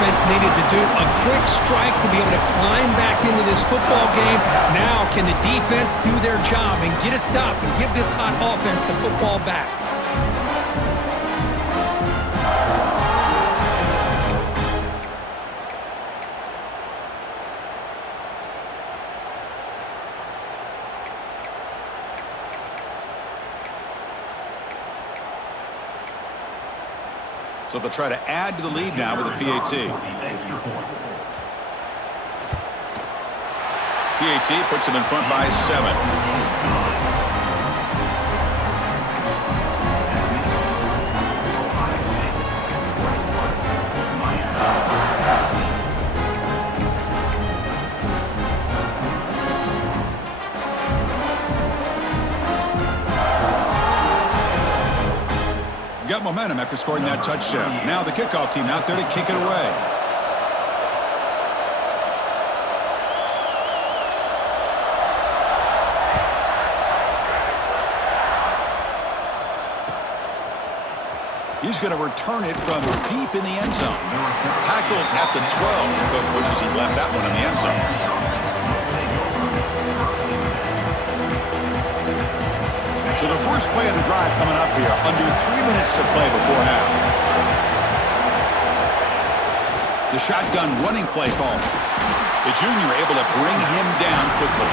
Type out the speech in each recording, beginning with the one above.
defense needed to do. A quick strike to be able to climb back into this football game. Now can the defense do their job and get a stop and give this hot offense the football back? So they'll try to add to the lead now with a PAT. PAT puts them in front by 7. Got momentum after scoring that touchdown. Now the kickoff team out there to kick it away. He's going to return it from deep in the end zone. Tackled at the 12. The coach wishes he left that one in the end zone. So the first play of the drive coming up here. Under 3 minutes to play before half. The shotgun running play call. The junior able to bring him down quickly.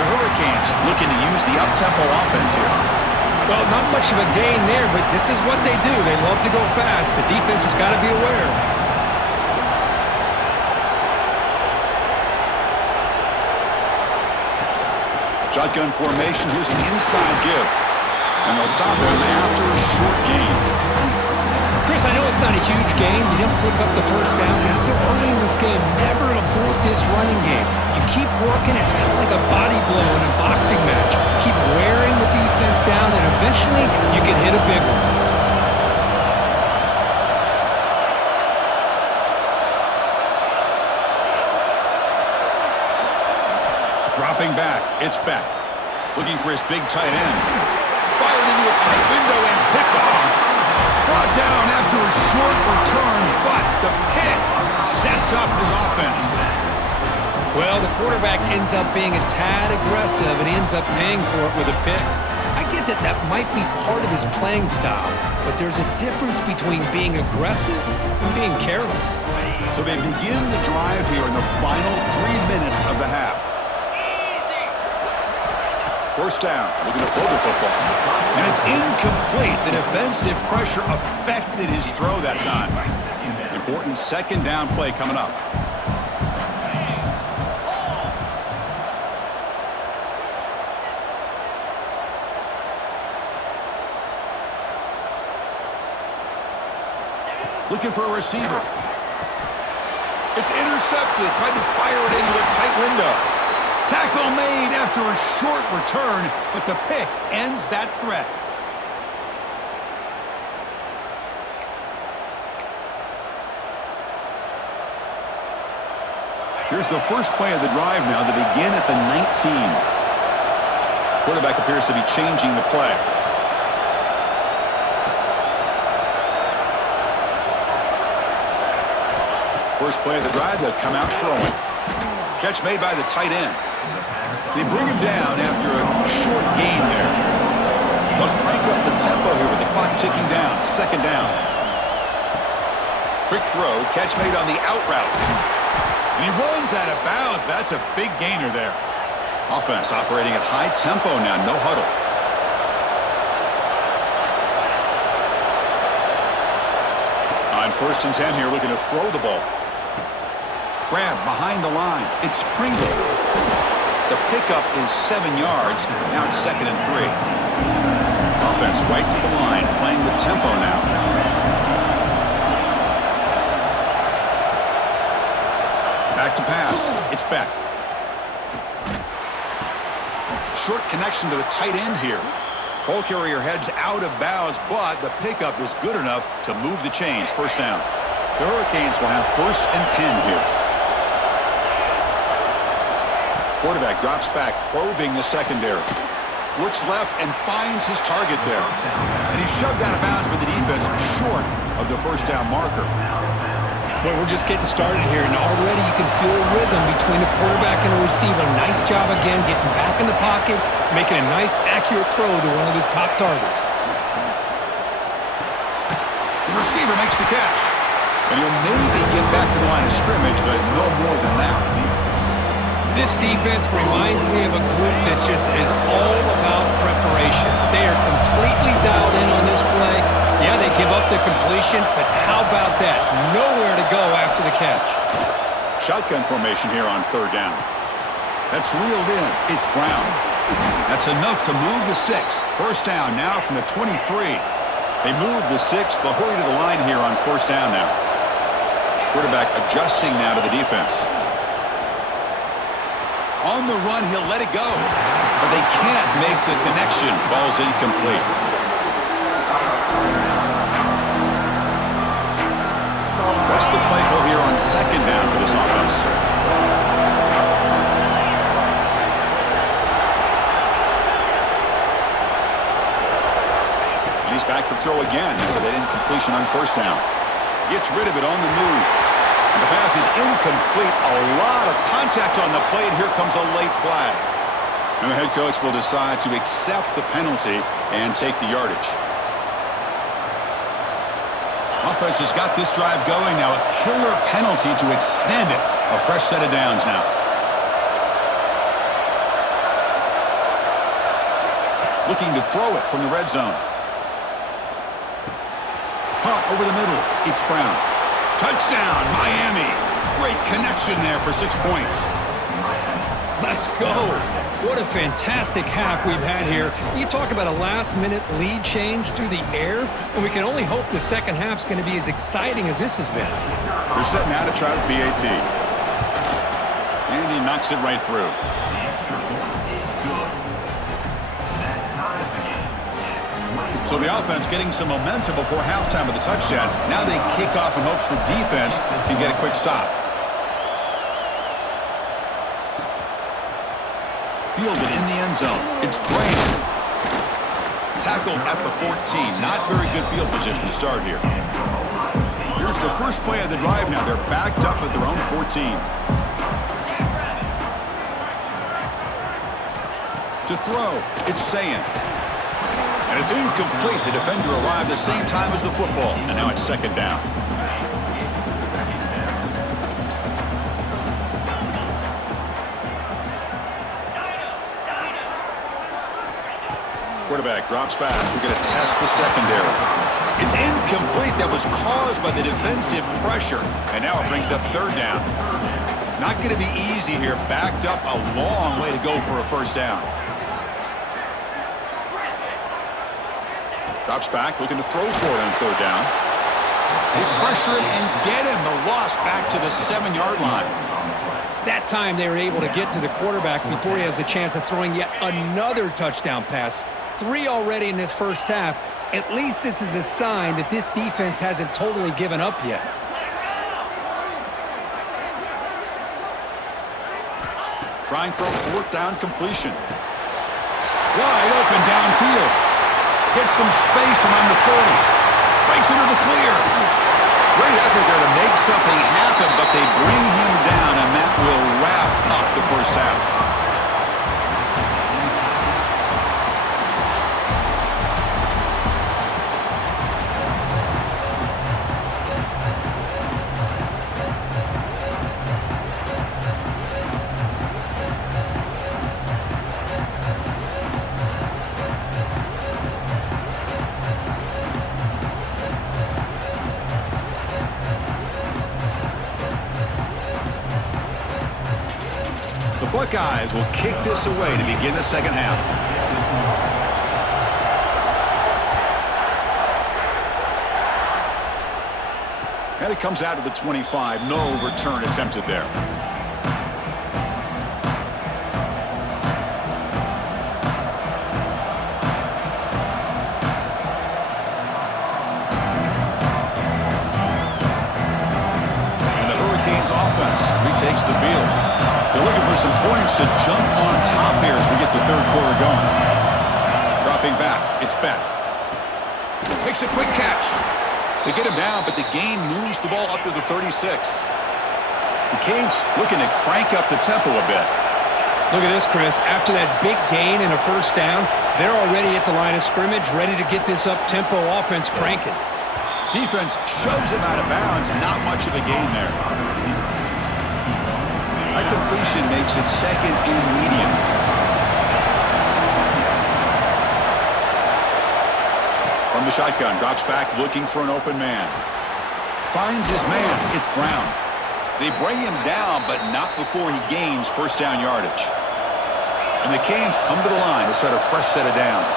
The Hurricanes looking to use the up-tempo offense here. Well, not much of a gain there, but this is what they do. They love to go fast. The defense has got to be aware. Shotgun formation. Here's an inside give. And they'll stop him after a short gain. Chris, I know it's not a huge game. You didn't pick up the first down. It's still early in this game. Never abort this running game. You keep working. It's kind of like a body blow in a boxing match. Keep wearing the defense down, and eventually you can hit a big one. Dropping back. It's back. Looking for his big tight end. Fired into a tight window and picked off. Brought down after a short return, but the pick sets up his offense. Well, the quarterback ends up being a tad aggressive, and he ends up paying for it with a pick. I get that that might be part of his playing style, but there's a difference between being aggressive and being careless. So they begin the drive here in the final 3 minutes of the half. First down, looking to throw the football. And it's incomplete. The defensive pressure affected his throw that time. Important second down play coming up. Looking for a receiver. It's intercepted. Tried to fire it into a tight window. Tackle made after a short return, but the pick ends that threat. Here's the first play of the drive now to begin at the 19. Quarterback appears to be changing the play. First play of the drive, they'll come out throwing. Catch made by the tight end. They bring him down after a short gain there. They'll crank up the tempo here with the clock ticking down. Second down. Quick throw. Catch made on the out route. And he runs out of bounds. That's a big gainer there. Offense operating at high tempo now. No huddle. On 1st and 10 here, looking to throw the ball. Grab behind the line. It's Pringle. The pickup is 7 yards. Now it's 2nd and 3. Offense right to the line, playing with tempo now. Back to pass. It's Beck. Short connection to the tight end here. Ball carrier heads out of bounds, but the pickup is good enough to move the chains. First down. The Hurricanes will have 1st and 10 here. Quarterback drops back, probing the secondary. Looks left and finds his target there. And he's shoved out of bounds with the defense short of the first down marker. Well, we're just getting started here, and already you can feel a rhythm between the quarterback and the receiver. Nice job again getting back in the pocket, making a nice, accurate throw to one of his top targets. The receiver makes the catch. And he'll maybe get back to the line of scrimmage, but no more than that. This defense reminds me of a group that just is all about preparation. They are completely dialed in on this play. Yeah, they give up the completion, but how about that? Nowhere to go after the catch. Shotgun formation here on third down. That's reeled in. It's Brown. That's enough to move the sticks. First down now from the 23. They move the six. They'll hurry to the line here on first down now. Quarterback adjusting now to the defense. On the run, he'll let it go. But they can't make the connection. Ball's incomplete. What's the play call here on second down for this offense? And he's back to throw again after that incompletion on first down. Gets rid of it on the move. And the pass is incomplete. A lot of contact on the play, and here comes a late flag. And the head coach will decide to accept the penalty and take the yardage. Offense has got this drive going now. A killer penalty to extend it. A fresh set of downs now. Looking to throw it from the red zone. Caught over the middle. It's Brown. Touchdown, Miami. Great connection there for 6 points. Let's go. What a fantastic half we've had here. You talk about a last-minute lead change through the air, and we can only hope the second half's going to be as exciting as this has been. They're setting out to try the PAT. And he knocks it right through. So the offense getting some momentum before halftime with the touchdown. Now they kick off in hopes the defense can get a quick stop. Fielded in the end zone. It's Brown. Tackled at the 14. Not very good field position to start here. Here's the first play of the drive now. They're backed up at their own 14. To throw, it's Sayin. And it's incomplete. The defender arrived the same time as the football. And now it's second down. Quarterback drops back. We're going to test the secondary. It's incomplete. That was caused by the defensive pressure. And now it brings up third down. Not going to be easy here. Backed up a long way to go for a first down. Drops back, looking to throw for it on third down. They pressure him and get him. The loss back to the 7-yard line. That time they were able to get to the quarterback before he has a chance of throwing yet another touchdown pass. 3 already in this first half. At least this is a sign that this defense hasn't totally given up yet. Trying for a fourth down completion. Wide open downfield. Gets some space around the 30. Breaks into the clear. Great effort there to make something happen, but they bring him down, and that will wrap up the first half. Buckeyes will kick this away to begin the second half. And it comes out of the 25. No return attempted there. And the Hurricanes offense retakes the field. They're looking for some points to jump on top here as we get the third quarter going. Dropping back, it's Beck. Makes a quick catch. They get him down, but the gain moves the ball up to the 36. The Canes looking to crank up the tempo a bit. Look at this, Chris. After that big gain and a first down, they're already at the line of scrimmage, ready to get this up-tempo offense cranking. Defense shoves him out of bounds. Not much of a gain there. That completion makes it second and medium. From the shotgun, drops back looking for an open man. Finds his man. It's Brown. They bring him down, but not before he gains first down yardage. And the Canes come to the line to set a fresh set of downs.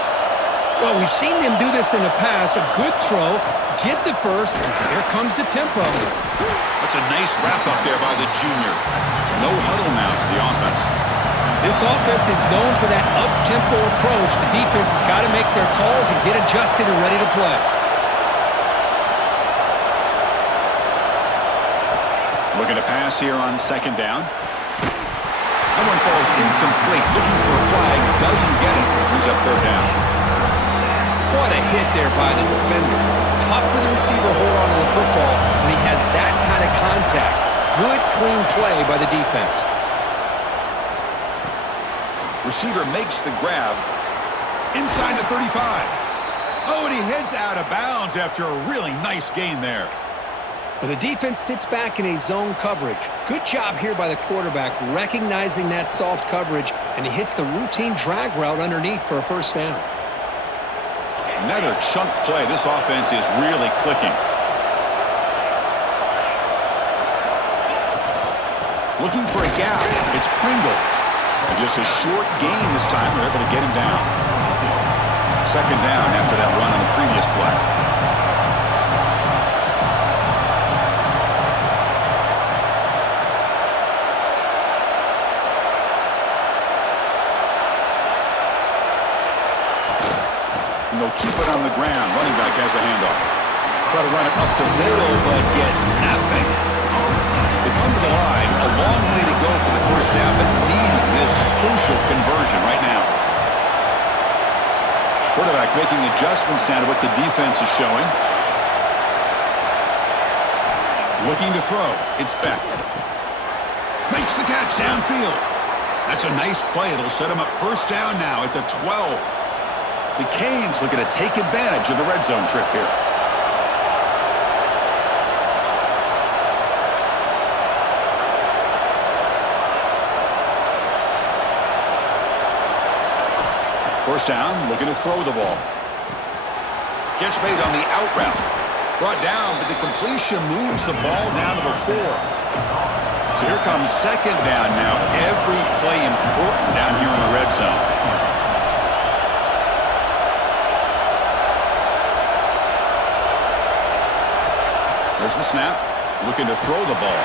Well, we've seen them do this in the past. A good throw, get the first, and here comes the tempo. That's a nice wrap-up there by the junior. No huddle now for the offense. This offense is known for that up-tempo approach. The defense has got to make their calls and get adjusted and ready to play. Looking to pass here on second down. That one falls incomplete. Looking for a flag. Doesn't get it. Brings up third down. What a hit there by the defender. Tough for the receiver to hold on to the football when he has that kind of contact. Good, clean play by the defense. Receiver makes the grab. Inside the 35. Oh, and he heads out of bounds after a really nice gain there. Well, the defense sits back in a zone coverage. Good job here by the quarterback, recognizing that soft coverage, and he hits the routine drag route underneath for a first down. Another chunk play. This offense is really clicking. Looking for a gap. It's Pringle. And just a short gain this time. They're able to get him down. Second down after that run on the previous play. And they'll keep it on the ground. Running back has the handoff. Try to run it up the middle, but get nothing. They come to the line. A long way to go for the first down, but need this crucial conversion right now. Quarterback making adjustments down to what the defense is showing. Looking to throw. It's Beck. Makes the catch downfield. That's a nice play. It'll set him up first down now at the 12. The Canes looking to take advantage of the red zone trip here. First down, looking to throw the ball. Catch made on the out route. Brought down, but the completion moves the ball down to the 4. So here comes second down now. Every play important down here in the red zone. There's the snap. Looking to throw the ball.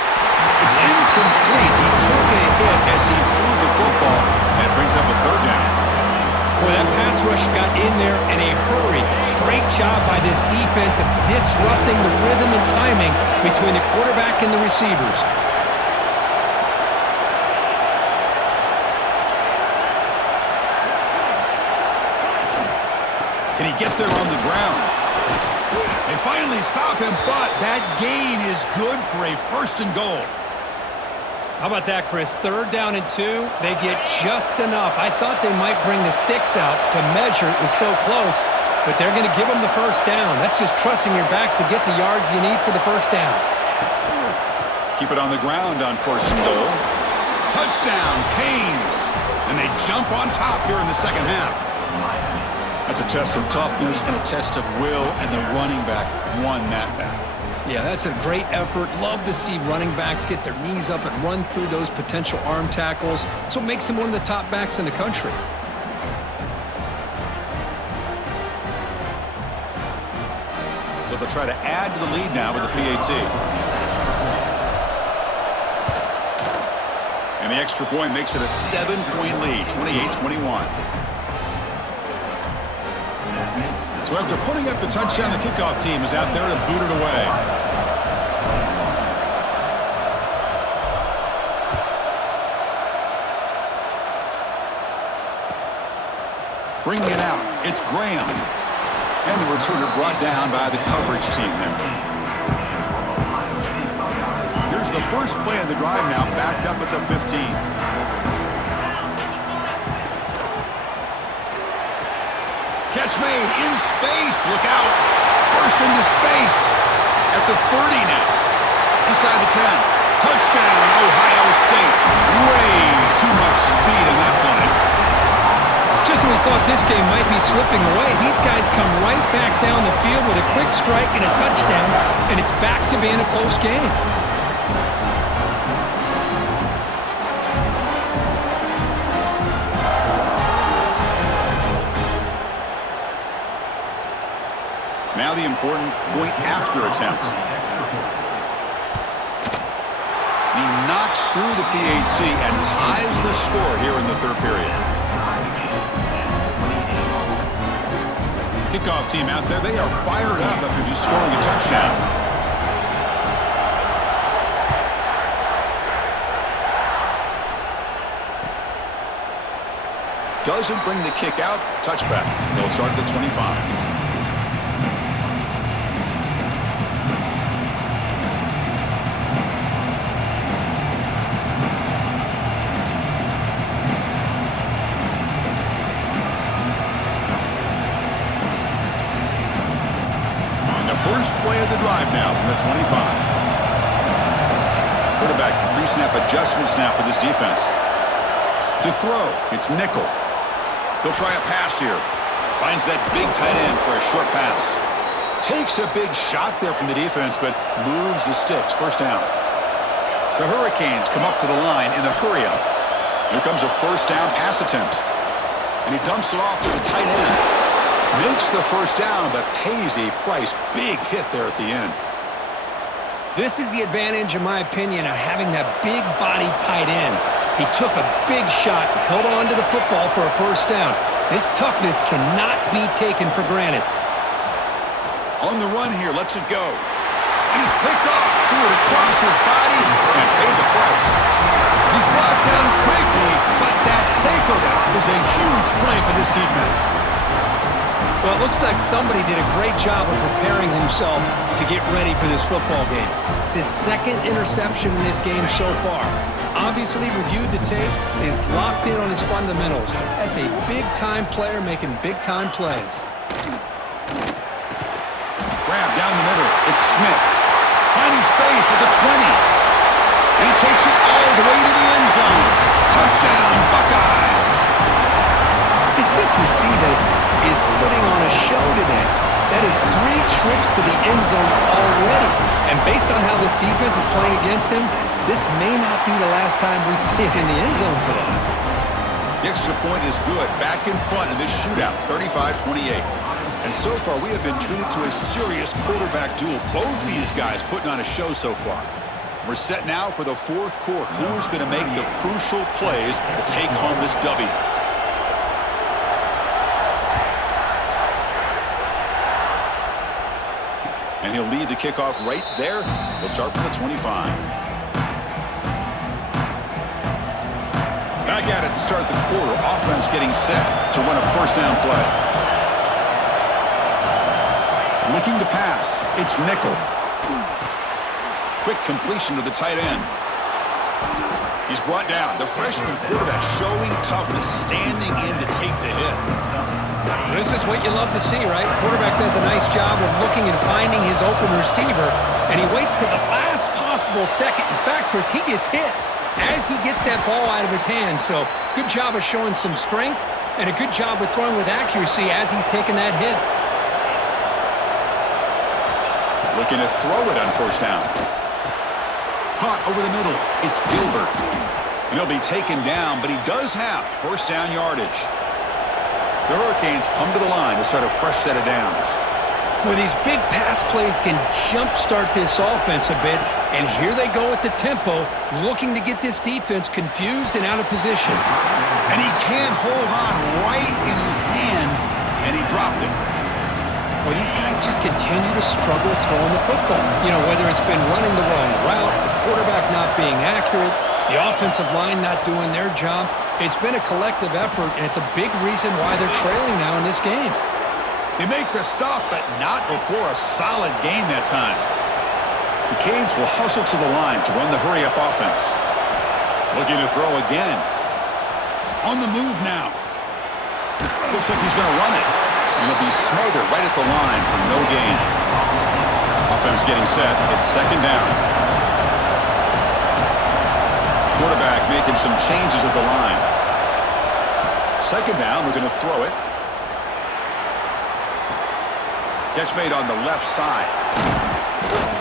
It's incomplete. He took a hit as he threw the football. That brings up a third down. Boy, that pass rush got in there in a hurry. Great job by this defense of disrupting the rhythm and timing between the quarterback and the receivers. Can he get there on the ground? They finally stop him, but that gain is good for a first and goal. How about that, Chris? Third down and 2. They get just enough. I thought they might bring the sticks out to measure. It was so close, but they're going to give them the first down. That's just trusting your back to get the yards you need for the first down. Keep it on the ground on first and goal. Touchdown, Canes. And they jump on top here in the second half. That's a test of toughness and a test of will, and the running back won that battle. Yeah, that's a great effort. Love to see running backs get their knees up and run through those potential arm tackles. That's what makes him one of the top backs in the country. So they'll try to add to the lead now with the PAT. And the extra point makes it a 7-point lead, 28-21. So after putting up the touchdown, the kickoff team is out there to boot it away. Bringing it out, it's Graham. And the returner brought down by the coverage team there. Here's the first play of the drive now, backed up at the 15. Catch made in space. Look out. Burst into space. At the 30 now. Inside the 10. Touchdown, Ohio State. Way too much speed in that play. Just when we thought this game might be slipping away, these guys come right back down the field with a quick strike and a touchdown, and it's back to being a close game. Now the important point after attempt. He knocks through the PAT and ties the score here in the third period. Kickoff team out there, they are fired up after just scoring a touchdown. Doesn't bring the kick out, touchback. They'll start at the 25. First play of the drive now from the 25. Quarterback pre-snap adjustments now for this defense. To throw, it's nickel. He'll try a pass here. Finds that big tight end for a short pass. Takes a big shot there from the defense, but moves the sticks. First down. The Hurricanes come up to the line in the hurry-up. Here comes a first down pass attempt. And he dumps it off to the tight end. Makes the first down, but pays a price. Big hit there at the end. This is the advantage, in my opinion, of having that big body tight end. He took a big shot, held on to the football for a first down. This toughness cannot be taken for granted. On the run here, lets it go. And he's picked off, threw it across his body, and paid the price. He's brought down quickly, but that takeaway is a huge play for this defense. Well, it looks like somebody did a great job of preparing himself to get ready for this football game. It's his second interception in this game so far. Obviously reviewed the tape, is locked in on his fundamentals. That's a big-time player making big-time plays. Grab down the middle. It's Smith. Finding space at the 20. And he takes it all the way to the end zone. Touchdown, Buckeyes. This receiver is putting on a show today. That is 3 trips to the end zone already. And based on how this defense is playing against him, this may not be the last time we see him in the end zone today. The extra point is good. Back in front in this shootout, 35-28. And so far, we have been treated to a serious quarterback duel. Both these guys putting on a show so far. We're set now for the fourth quarter. Who's going to make the crucial plays to take home this W? And he'll lead the kickoff right there. He'll start from the 25. Back at it to start the quarter. Offense getting set to run a first down play. Looking to pass. It's nickel. Quick completion to the tight end. He's brought down. The freshman quarterback showing toughness, standing in to take the hit. This is what you love to see, right? Quarterback does a nice job of looking and finding his open receiver, and he waits to the last possible second. In fact, Chris, he gets hit as he gets that ball out of his hands. So good job of showing some strength and a good job of throwing with accuracy as he's taking that hit. Looking to throw it on first down. Caught over the middle. It's Gilbert. And he'll be taken down, but he does have first down yardage. The Hurricanes come to the line to start a fresh set of downs. Well, these big pass plays can jumpstart this offense a bit, and here they go at the tempo, looking to get this defense confused and out of position. And he can't hold on right in his hands, and he dropped it. Well, these guys just continue to struggle throwing the football. You know, whether it's been running the wrong route, the quarterback not being accurate, the offensive line not doing their job. It's been a collective effort, and it's a big reason why they're trailing now in this game. They make the stop, but not before a solid gain that time. The Canes will hustle to the line to run the hurry-up offense. Looking to throw again. On the move now. Looks like he's going to run it. And he'll be smothered right at the line for no gain. Offense getting set. It's second down. Quarterback making some changes at the line. Second down, we're going to throw it. Catch made on the left side.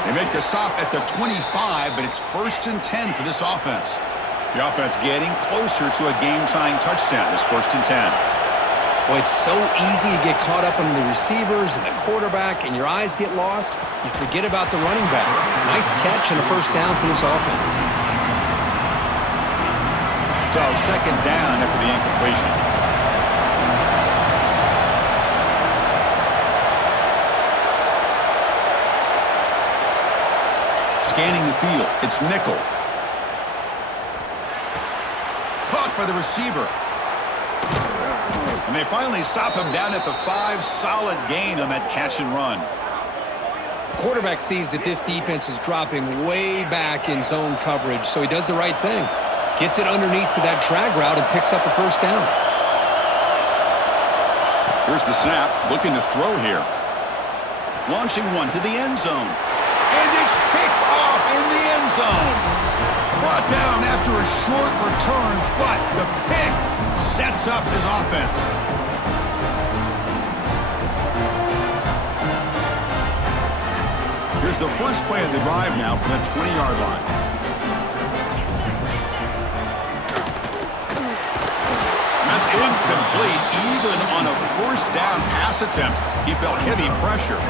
They make the stop at the 25, but it's 1st and 10 for this offense. The offense getting closer to a game-tying touchdown. It's 1st and 10. Well, it's so easy to get caught up on the receivers and the quarterback, and your eyes get lost. You forget about the running back. Nice catch and a first down for this offense. So second down after the incompletion. Scanning the field. It's nickel. Caught by the receiver. And they finally stop him down at the 5. Solid gain on that catch and run. Quarterback sees that this defense is dropping way back in zone coverage, so he does the right thing. Gets it underneath to that drag route and picks up a first down. Here's the snap. Looking to throw here. Launching one to the end zone. And it's picked off in the end zone. Brought down after a short return, but the pick sets up his offense. Here's the first play of the drive now from the 20-yard line. That's incomplete. Even on a first down pass attempt, he felt heavy pressure.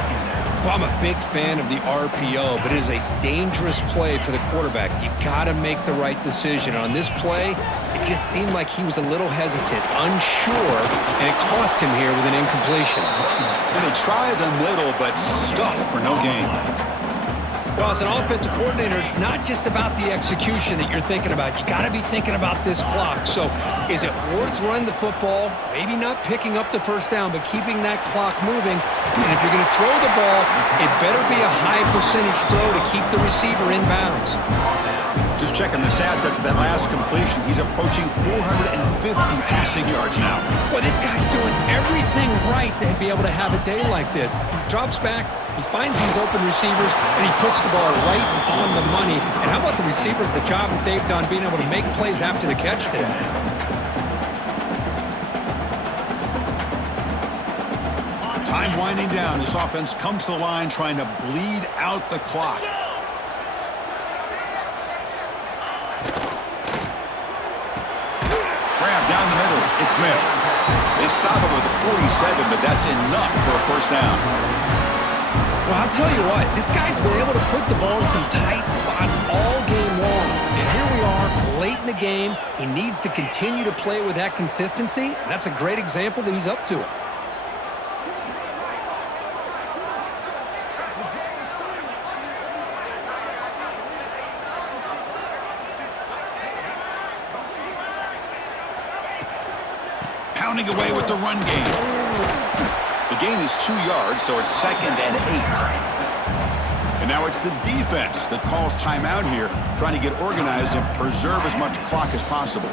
Well, I'm a big fan of the RPO, but it is a dangerous play for the quarterback. You got to make the right decision. On this play, it just seemed like he was a little hesitant, unsure, and it cost him here with an incompletion. And they tried the middle, but stuck for no gain. Well, as an offensive coordinator, it's not just about the execution that you're thinking about. You got to be thinking about this clock. So is it worth running the football, maybe not picking up the first down, but keeping that clock moving? And if you're going to throw the ball, it better be a high percentage throw to keep the receiver in bounds. Just checking the stats after that last completion. He's approaching 450 passing yards now. Boy, this guy's doing everything right to be able to have a day like this. He drops back, he finds these open receivers, and he puts the ball right on the money. And how about the receivers, the job that they've done being able to make plays after the catch today? Time winding down. This offense comes to the line trying to bleed out the clock. Down the middle, it's Smith. They stop him with a 47, but that's enough for a first down. Well, I'll tell you what, this guy's been able to put the ball in some tight spots all game long. And here we are, late in the game. He needs to continue to play with that consistency, and that's a great example that he's up to it. Pounding away with the run game. The gain is 2 yards, so it's 2nd and 8. And now it's the defense that calls timeout here, trying to get organized and preserve as much clock as possible.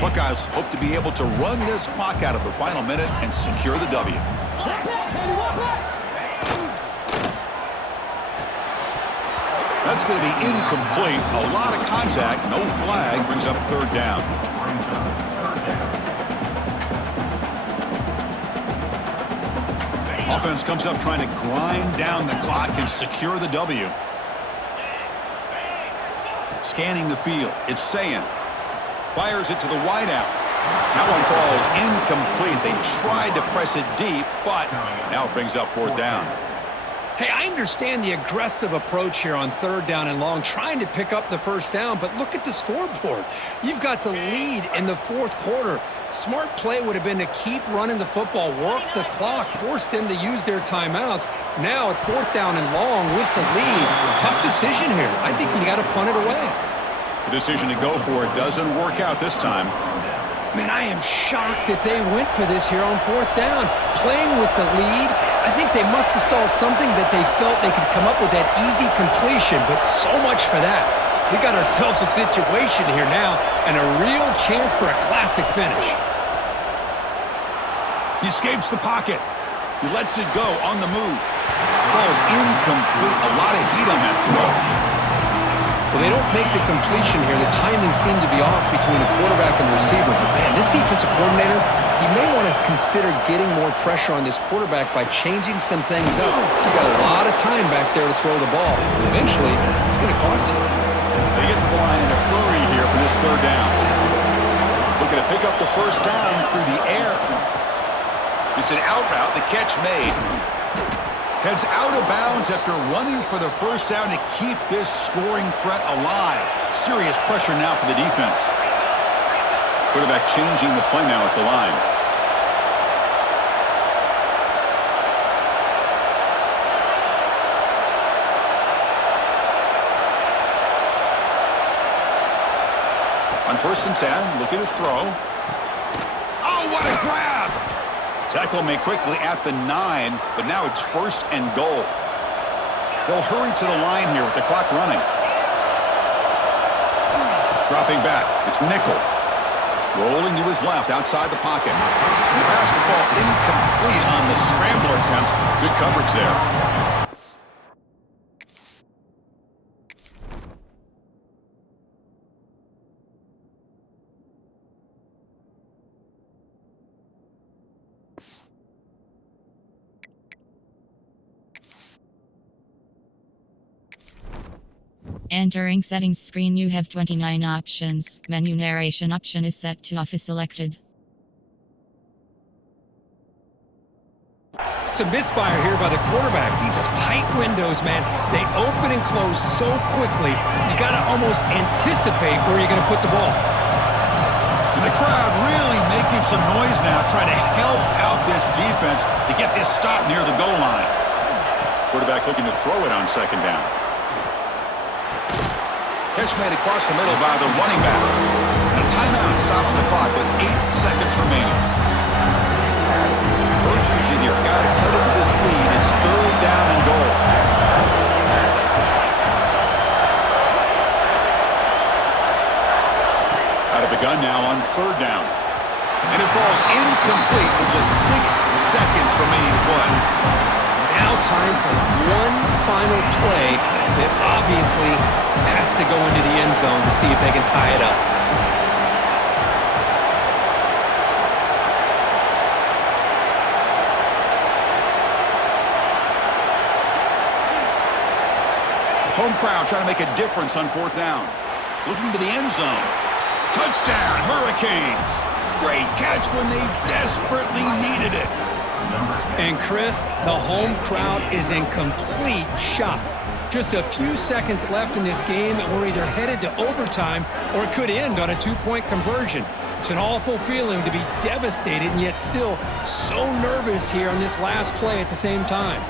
Buckeyes hope to be able to run this clock out of the final minute and secure the W. That's going to be incomplete. A lot of contact, no flag, brings up third down. Offense comes up trying to grind down the clock and secure the W. Scanning the field. It's Sayin. Fires it to the wideout. That one falls incomplete. They tried to press it deep, but now it brings up fourth down. Hey, I understand the aggressive approach here on third down and long, trying to pick up the first down, but look at the scoreboard. You've got the lead in the fourth quarter. Smart play would have been to keep running the football, work the clock, force them to use their timeouts. Now at fourth down and long with the lead, tough decision here. I think you got to punt it away. The decision to go for it doesn't work out this time. Man, I am shocked that they went for this here on 4th down. Playing with the lead, I think they must have saw something that they felt they could come up with that easy completion, but so much for that. We got ourselves a situation here now and a real chance for a classic finish. He escapes the pocket. He lets it go on the move. Ball is incomplete. A lot of heat on that throw. Well, they don't make the completion here. The timing seemed to be off between the quarterback and the receiver. But, man, this defensive coordinator, he may want to consider getting more pressure on this quarterback by changing some things up. You got a lot of time back there to throw the ball. Eventually, it's going to cost you. They get to the line in a hurry here for this 3rd down. Looking to pick up the 1st down through the air. It's an out route. The catch made. Heads out of bounds after running for the 1st down to keep this scoring threat alive. Serious pressure now for the defense. Quarterback changing the play now at the line. On 1st and 10, looking to throw. Oh, what a grab! Tackle made quickly at the 9, but now it's 1st and goal. They'll hurry to the line here with the clock running. Dropping back, it's Nickel. Rolling to his left outside the pocket. And the pass will fall incomplete on the scramble attempt. Good coverage there. Entering settings screen, you have 29 options. Menu narration option is set to off is selected. It's a misfire here by the quarterback. These are tight windows, man. They open and close so quickly, you got to almost anticipate where you're going to put the ball. And the crowd really making some noise now, trying to help out this defense to get this stop near the goal line. Quarterback looking to throw it on 2nd down. Catch made across the middle by the running back. And a timeout stops the clock with 8 seconds remaining. Urgency here. Got to cut up this lead. It's 3rd down and goal. Out of the gun now on 3rd down. And it falls incomplete with just 6 seconds remaining to play. Now time for one final play that obviously has to go into the end zone to see if they can tie it up. Home crowd trying to make a difference on 4th down. Looking to the end zone. Touchdown, Hurricanes. Great catch when they desperately needed it. And Chris, the home crowd is in complete shock. Just a few seconds left in this game, and we're either headed to overtime or it could end on a 2-point conversion. It's an awful feeling to be devastated and yet still so nervous here on this last play at the same time.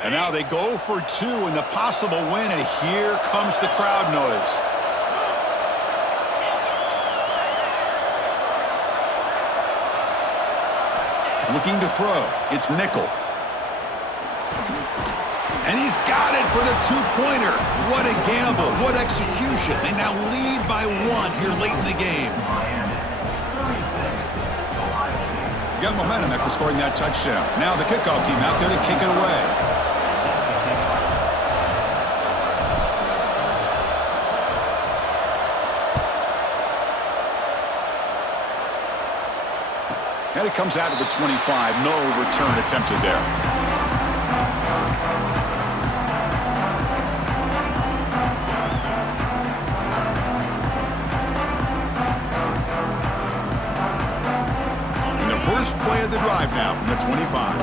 And now they go for 2 in the possible win, and here comes the crowd noise. Looking to throw. It's Nickel. And he's got it for the 2-pointer. What a gamble. What execution. They now lead by 1 here late in the game. Got momentum after scoring that touchdown. Now the kickoff team out there to kick it away. And it comes out of the 25. No return attempted there. And the first play of the drive now from the 25.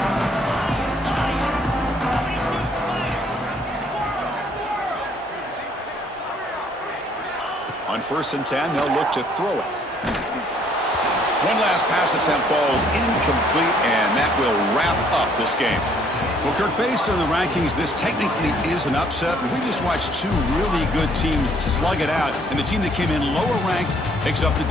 On 1st and 10, they'll look to throw it. One last pass attempt falls incomplete, and that will wrap up this game. Well, Kirk, based on the rankings, this technically is an upset. We just watched two really good teams slug it out, and the team that came in lower ranked picks up the